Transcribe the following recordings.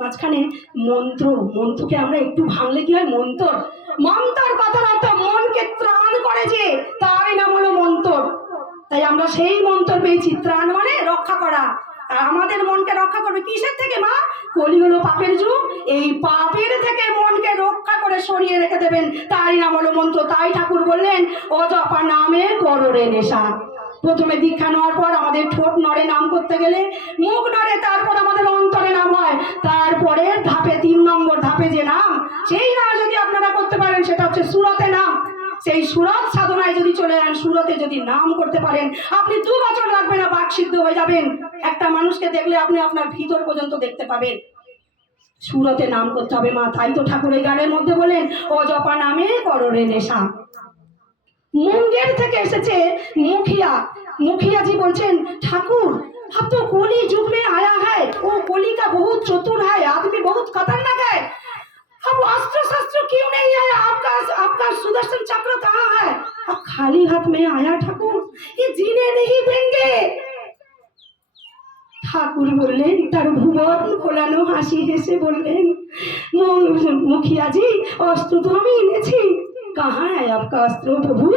মাঝখানে মন্ত্র, মন্ত্রকে আমরা একটু ভাঙলে কি হয়? মন্তর। মন্তর কথার অর্থ মনকে ত্রাণ করে, যে তারই নাম হলো মন্তর। তাই আমরা সেই মন্ত্র পেয়েছি, ত্রাণ মানে রক্ষা করা। আর আমাদের মনকে রক্ষা করবে কিসের থেকে মা? কলি হলো পাপের যুগ, এই পাপের থেকে মনকে রক্ষা করে সরিয়ে রেখে দেবেন, তারই নাম হলো মন্ত্র। তাই ঠাকুর বললেন, ও জপা নামে করো রে নেশা। প্রথমে দীক্ষা নেওয়ার পর আমাদের ঠোঁট নড়ে নাম করতে গেলে, মুখ নড়ে, তারপর আমাদের অন্তরে নাম হয়। তারপরে ধাপে 3 নম্বর ধাপে যে নাম, সেই নাম যদি আপনারা করতে পারেন সেটা হচ্ছে সুরতে নাম। সেই সুরত সাধনায় যদি চলে যান, সুরতে যদি নাম করতে পারেন, আপনি 2 বছর লাগবে না, বাক সিদ্ধ হয়ে যাবেন। একটা মানুষকে দেখলে আপনি আপনার ভিতর পর্যন্ত দেখতে পাবেন। সুরতে নাম করতে হবে মা। তাই তো ঠাকুর এই গানের মধ্যে বলেন, ও জপা নামে করো রে নেশা। মুঙ্গের থেকে এসেছে মুখিয়া। मुखिया जी बोलছেন, ठाकुर अब तो कली युग में आया है, वो कली का बहुत चतुर है, आदमी बहुत खतरनाक है। अब अस्त्र शस्त्र क्यों नहीं है? आपका सुदर्शन चक्र कहाँ है? अब खाली हाथ में आया ठाकुर, ये जीने नहीं देंगे। ठाकुर बोलें, तार भुवन फोलानो हासि हेसे बोलें, मुखिया जी अस्त्र तो हमें এনেছি। कहाँ है आपका अस्त्र प्रभु?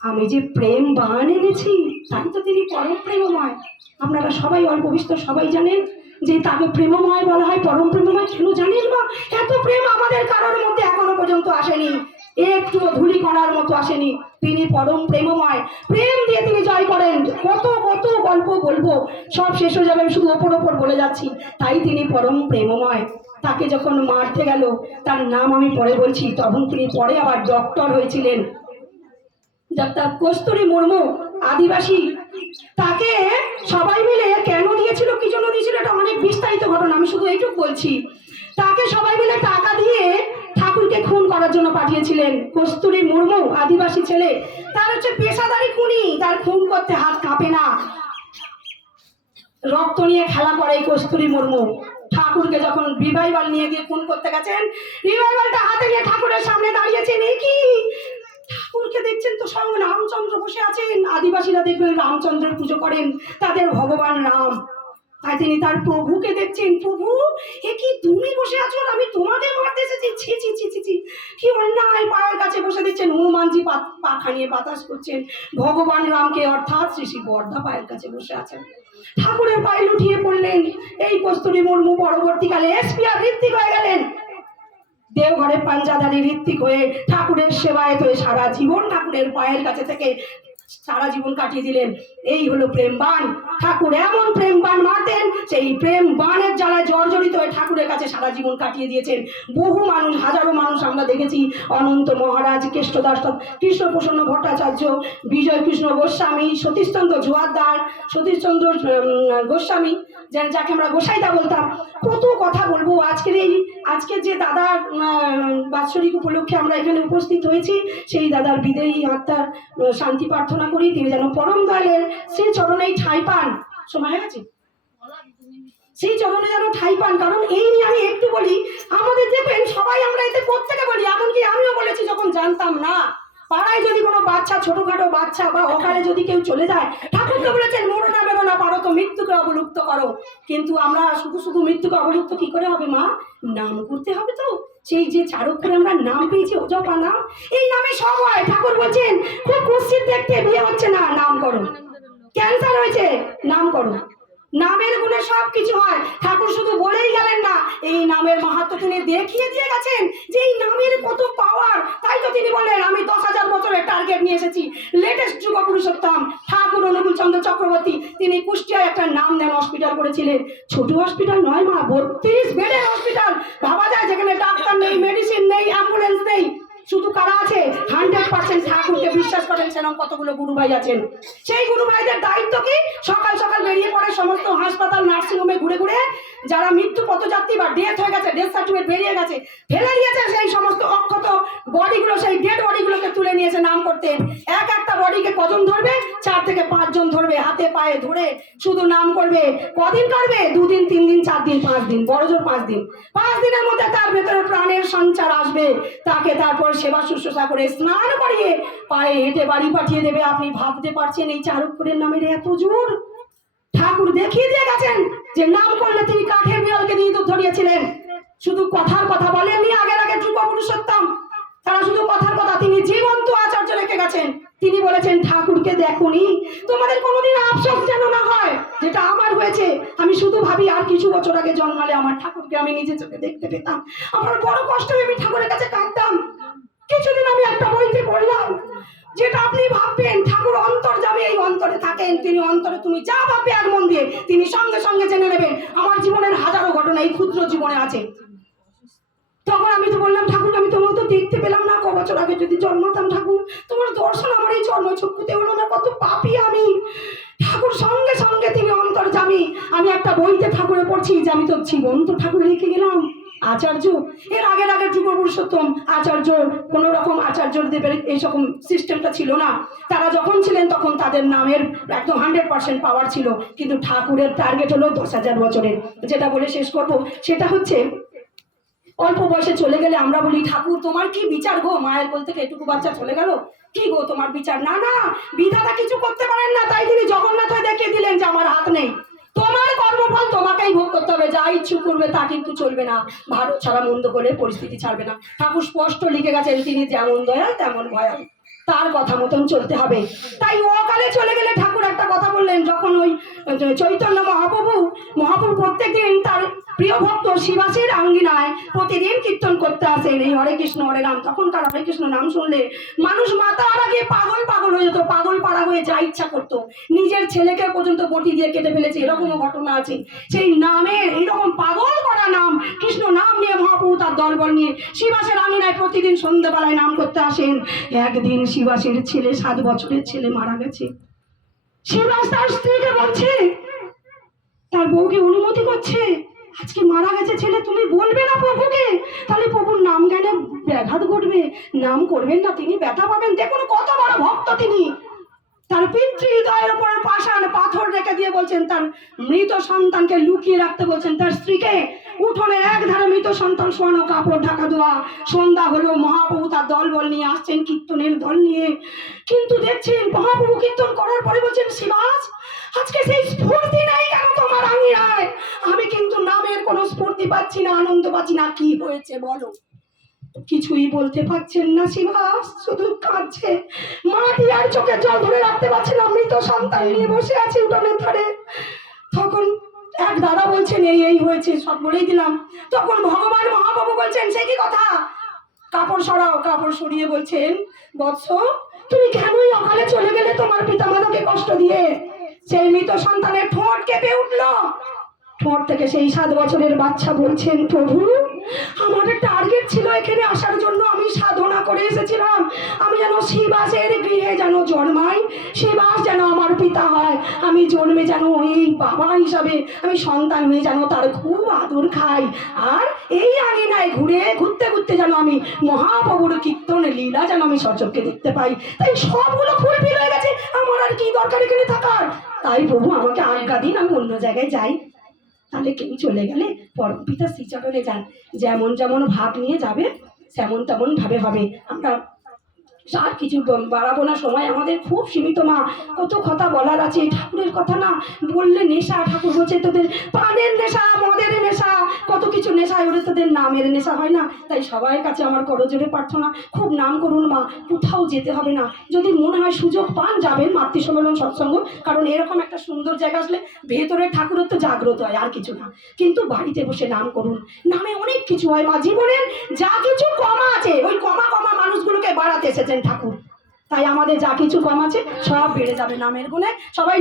আমি যে প্রেম বাণ এনেছি, তাই তো তিনি পরম প্রেমময়। আপনারা সবাই অল্প বিস্তর সবাই জানেন যে তাকে প্রেমময় বলা হয়, পরম প্রেমময়। কেন জানেন মা? এত প্রেম আমাদের কারোর মধ্যে এখনো পর্যন্ত আসেনি, একটু ধুলি কণার মতো আসেনি। তিনি পরম প্রেমময়, প্রেম দিয়ে তিনি জয় করেন। কত কত গল্প বলবো, সব শেষ হয়ে যাবে, শুধু ওপর ওপর বলে যাচ্ছি। তাই তিনি পরম প্রেমময়। তাকে যখন মারতে গেল, তার নাম আমি পরে বলছি, তখন তিনি পরে আবার ডক্টর হয়েছিলেন, ডাক্তার কস্তুরী মুর্মু, আদিবাসী। তাকে সবাই মিলে কেন দিয়েছিল, কি জন্য দিয়েছিল, এটা অনেক বিস্তারিত ঘটনা, আমি শুধু এইটুকু বলছি। তাকে সবাই মিলে টাকা দিয়ে ঠাকুরকে খুন করার জন্য পাঠিয়েছিলেন। কস্তুরী মুর্মু, আদিবাসী ছেলে, তার হচ্ছে পেশাদারি খুনি, তার খুন করতে হাত কাঁপে না, রক্ত নিয়ে খেলা করে এই কস্তুরী মুর্মু। ঠাকুরকে যখন রিভাইভাল নিয়ে গিয়ে খুন করতে গেছেন, রিভাইভালটা হাতে নিয়ে ঠাকুরের সামনে দাঁড়িয়েছেন। এই কি ঠাকুরকে দেখছেন তো সঙ্গে রামচন্দ্র বসে আছেন। আদিবাসীরা দেখবেন রামচন্দ্রের পুজো করেন, তাদের ভগবান রাম। তাই তিনি তার প্রভুকে দেখছেন, প্রভু এ কি তুমি বসে আছো, আমি তোমাকে মারতে এসেছি, ছি ছি ছি ছি ছি, কি অন্যায়। পায়ের কাছে বসে দিচ্ছেন, হনুমানজি পা খানিয়ে বাতাস করছেন, ভগবান রামকে অর্থাৎ শ্রী শ্রী বর্ধা পায়ের কাছে বসে আছেন। ঠাকুরের পায়ে লুটিয়ে পড়লেন। এই কস্তুরী মুর্মু পরবর্তীকালে এসপি আর ঋত্বিক হয়ে গেলেন। দেওঘরে পাঞ্জাদারি ঋত্বিক হয়ে ঠাকুরের সেবায় হয়ে সারা জীবন ঠাকুরের পায়ের কাছে থেকে সারা জীবন কাটিয়ে দিলেন। এই হলো প্রেম বাণ। ঠাকুর এমন প্রেম বাণ মারতেন, সেই প্রেম বাণের জ্বালায় জর্জরিত হয়ে ঠাকুরের কাছে সারা জীবন কাটিয়ে দিয়েছেন বহু মানুষ, হাজারো মানুষ আমরা দেখেছি। অনন্ত মহারাজ, কেষ্টদাস, কৃষ্ণপ্রসন্ন ভট্টাচার্য, বিজয় কৃষ্ণ গোস্বামী, সতীশচন্দ্র জোয়ারদার, সতীশচন্দ্র গোস্বামী, যাকে আমরা গোসাইদা বলতাম। কত কথা বলবো। আজকের যে দাদার বাৎসরিক উপলক্ষে আমরা এখানে উপস্থিত হয়েছি, সেই দাদার বিদেহী আত্মার শান্তি প্রার্থনা করি, তিনি যেন পরম দয়ালের শ্রী চরণেই ঠাঁই পান। সময় হয়ে গেছে, সেই চরণে যেন ঠাঁই পান। কারণ এই নিয়ে আমি একটু বলি, আমাদের দেখবেন সবাই আমরা এতে প্রত্যেকে বলি, এমনকি আমিও বলেছি যখন জানতাম না। পাড়ায় যদি কোনো বাচ্চা, ছোটখাটো বাচ্চা বা অকালে যদি কেউ চলে যায়, ঠাকুর তো বলেছেন মরো না বেরো না পারো তো মৃত্যুকে অবলুপ্ত করো। কিন্তু আমরা শুধু মৃত্যুকে অবলুপ্ত কি করে হবে মা? নাম করতে হবে তো। সেই যে চারক্ষরে আমরা নাম পেয়েছি, অজপা নাম, এই নামে সব হয়। ঠাকুর বলছেন খুব কুৎসিত দেখতে, বিয়ে হচ্ছে না, নাম করো। ক্যান্সার হয়েছে, নাম করো। নামের গুণে সব কিছু হয়। ঠাকুর শুধু বলেই গেলেন না, এই নামের মাহাত্ম্য তিনি দেখিয়ে দিয়ে গেছেন যে এই নামের কত পাওয়ার। তাই তো তিনি বলেন, আমি 10,000 বছরের টার্গেট নিয়ে এসেছি। লেটেস্ট যুগ পুরুষোত্তম ঠাকুর অনুকূল চন্দ্র চক্রবর্তী, তিনি কুষ্টিয়ায় একটা নাম দেন হসপিটাল করেছিলেন। ছোট হসপিটাল নয় মা, 32 বেডের হসপিটাল। ভাবা যায়, যেখানে ডাক্তার নেই, মেডিসিন নেই, অ্যাম্বুলেন্স নেই, শুধু কারা আছে? 100% ঠাকুরকে বিশ্বাস করেন সেরকম কতগুলো গুরু ভাই আছেন। সেই গুরু ভাইদের দায়িত্ব কি? সকাল সকাল বেরিয়ে পড়ে সমস্ত হাসপাতাল, নার্সিংহোমে ঘুরে ঘুরে যারা মৃত্যু পথযাত্রী বা ডেথ হয়ে গেছে, ডেথ সার্টিফিকেট বেরিয়ে গেছে, ফেলে দিয়েছে, সেই সমস্ত অক্ষত বডিগুলো, সেই ডেড বডিগুলোকে তুলে নিয়েছে নাম করতেন। এক একটা বডিকে কজন ধরবে? 4 থেকে 5 জন ধরবে, হাতে পায়ে ধরে শুধু নাম করবে। কদিন করবে? 2 দিন, 3 দিন, 4 দিন, 5 দিন, বড় জোর 5 দিন। 5 দিনের মধ্যে তার ভেতরে প্রাণের সঞ্চার আসবে। তাকে তারপর সেবা শুশ্রূষা করে স্নান করিয়ে পায়ে হেঁটে বাড়ি পাঠিয়ে দেবে। আপনি ভাবতে পারছেন এই চারক্ষরের নামের এত জোর? ঠাকুর দেখিয়ে দিয়ে গেছেন যে নাম করলে তিনি কাঠের বিড়ালকে দিয়ে শুধু কথার কথা বলেননি আগের আগে ধ্রুব পুরুষোত্তম, তারা শুধু কথার কথা, তিনি জীবন্ত আচার্য রেখে গেছেন। তিনি বলেছেন ঠাকুরকে দেখুনি, তোমাদের কোনোদিন আফসোস যেন না হয় যেটা আমার হয়েছে। আমি শুধু ভাবি আর কিছু বছর আগে জন্মালে আমার ঠাকুরকে আমি নিজে চোখে দেখতে পেতাম। আমার বড় কষ্ট হয়ে আমি ঠাকুরের কাছে কাঁদতাম। কিছুদিন আমি একটা বইতে পড়লাম, যেটা আপনি ভাববেন ঠাকুর অন্তর্যামী, এই অন্তরে থাকেন তিনি। অন্তরে তুমি যা ভাববে এক মন দিয়ে তিনি সঙ্গে সঙ্গে জেনে নেবেন। আমার জীবনের হাজারো ঘটনা এই ক্ষুদ্র জীবনে আছে। তখন আমি তো বললাম, ঠাকুর আমি তোমার তো দেখতে পেলাম না, ক বছর আগে যদি জন্মাতাম ঠাকুর, তোমার দর্শন আমার এই জন্মচক্ষুতে হলো না, কত পাপী আমি। ঠাকুর সঙ্গে সঙ্গে তিনি অন্তর্যামী। আমি একটা বইতে ঠাকুরে পড়ছি যে আমি তো জীবন্ত ঠাকুর রেখে গেলাম আচার্য। এর আগের আগে যুগ পুরুষোত্তম আচার্য, কোনো রকম আচার্যদেবের এইরকম সিস্টেমটা ছিল না। তারা যখন ছিলেন তখন তাদের নামের একদম 100% পাওয়ার ছিল, কিন্তু ঠাকুরের টার্গেট হলো 10,000 বছরের। যেটা বলে শেষ করব সেটা হচ্ছে, অল্প বয়সে চলে গেলে আমরা বলি ঠাকুর তোমার কি বিচার গো, মায়ের কোল থেকে এটুকু বাচ্চা চলে গেল, কি গো তোমার বিচার? না না, বিধাতা কিছু করতে পারেন না, তাই তিনি জগন্নাথ হয়ে দেখিয়ে দিলেন যে আমার হাত নেই, তোমার কর্মফল তোমাকেই ভোগ করতে হবে, যা ইচ্ছু করবে তা কিন্তু চলবে না, ভারত ছাড়া মন্দ করলে পরিস্থিতি ছাড়বে না। ঠাকুর স্পষ্ট লিখে গেছেন তিনি যেমন দয়াল তেমন ভয়াল, তার কথা মতন চলতে হবে। তাই অকালে চলে গেলে ঠাকুর একটা কথা বললেন, যখন ওই চৈতন্য মহাপ্রভু প্রত্যেকদিন তার প্রিয় ভক্ত শিবাসের আঙ্গিনায় প্রতিদিন কীর্তন করতে আসেন এই হরে কৃষ্ণ হরে রাম। তখনকার হরে কৃষ্ণ নাম শুনলে মানুষ মাথা আগে পাগল হয়ে যেত, পাগল পাড়া হয়ে যা ইচ্ছা করতো, নিজের ছেলেকে পর্যন্ত বটি দিয়ে কেটে ফেলেছে, এরকমও ঘটনা আছে। সেই নামের এইরকম পাগল করা নাম, কৃষ্ণ নাম নিয়ে মহাপ্রভু তার দলবল নিয়ে শিবাসের আঙ্গিনায় প্রতিদিন সন্ধ্যেবেলায় নাম করতে আসেন। একদিন শিবাসের ছেলে, 7 বছরের ছেলে মারা গেছে। শিবাস তার স্ত্রীকে বলছে, তার বউকে অনুমতি করছে, আজকে মারা গেছে ছেলে, তুমি বলবে না প্রভুকে, তাহলে প্রভুর নাম জ্ঞানে ব্যাঘাত ঘটবে, নাম করবেন না, তিনি ব্যথা পাবেন। দেখুন কত বড় ভক্ত তিনি। তার পিতৃ হৃদয়ের উপর পাষাণ পাথর রেখে দিয়ে বলছেন তার মৃত সন্তানকে লুকিয়ে রাখতে বলছেন। তার স্ত্রীকে উঠোনের এক ধারে মৃত সন্তান শোয়ানো, কাপড় ঢাকা দেওয়া। সন্ধ্যা হলো, মহাপ্রভু তার দলবল নিয়ে আসছেন, কীর্তনের দল নিয়ে। কিন্তু দেখছেন মহাপ্রভু কীর্তন করার পরে বলছেন, শিবাস আজকে সেই স্ফূর্তি নেই কেন তোমার আঙিনায়? আমি কিন্তু নামের কোনো স্ফূর্তি পাচ্ছি না, আনন্দ পাচ্ছি না, কি হয়েছে বলো? কিছুই বলতে পারছেন না শিবাস, শুধু কাঁদছে। মাটি আর চোখে জল ধরে রাখতে পারছে না, মৃত সন্তান নিয়ে বসে আছে উঠোনের ধারে। তখন এক দাদা বলছেন, এই হয়েছে, সব বলেই দিলাম। তখন ভগবান মহাপ্রভু বলছেন, সে কি কথা, কাপড় সরাও। কাপড় সরিয়ে বলছেন, বৎস তুমি কেনই অকালে চলে গেলে তোমার পিতামাতাকে কষ্ট দিয়ে? সেই মৃত সন্তানের ঠোঁট কেঁপে উঠল। ঠোঁট থেকে সেই 7 বছরের বাচ্চা বলছেন, প্রভু আমাদের টার্গেট ছিল এখানে আসার জন্য, আমি সাধনা করে এসেছিলাম, আমি যেন শিবাসের গৃহে যেন জন্মাই, শিবাস যেন আমার পিতা হয়, আমি জন্মে যেন এই বাবা হিসাবে আমি সন্তান হয়ে যেন তার খুব আদর খাই, আর এই আঙিনায় ঘুরতে ঘুরতে যেন আমি মহাপ্রভুর কীর্তন লীলা যেন আমি সচক্ষে দেখতে পাই। তাই সবগুলো ফুলফিল হয়ে গেছে, আমার আর কি দরকার এখানে থাকার? তাই প্রভু আমাকে আজ্ঞা দিন, আমি অন্য জায়গায় যাই। তাহলে কেউ চলে গেলে পরমপিতা শ্রীচরণে যান, যেমন যেমন ভাব নিয়ে যাবে তেমন তেমন ভাবে হবে। আমরা আর কিছু বাড়াবো না, সময় আমাদের খুব সীমিত। মা কত কথা বলার আছে, ঠাকুরের কথা না বললে নেশা। ঠাকুর বলছে তোদের পানের নেশা, মদের নেশা, কত কিছু নেশায় ওরে তোদের নামের নেশা হয় না। তাই সবার কাছে আমার করজোরে প্রার্থনা, খুব নাম করুন মা, কোথাও যেতে হবে না। যদি মনে হয় সুযোগ পান যাবেন মাতৃ সম্মেলন সৎসঙ্গ, কারণ এরকম একটা সুন্দর জায়গা আসলে ভেতরে ঠাকুরত্ব জাগ্রত হয়, আর কিছু না। কিন্তু বাড়িতে বসে নাম করুন, নামে অনেক কিছু হয় মা। জীবনের যা কিছু কমা আছে ওই কমা মানুষগুলোকে বাড়াতে এসেছেন ঠাকুর, তাই আমাদের যা কিছু কম আছে সব বেড়ে যাবে নামের গুণে। সবাই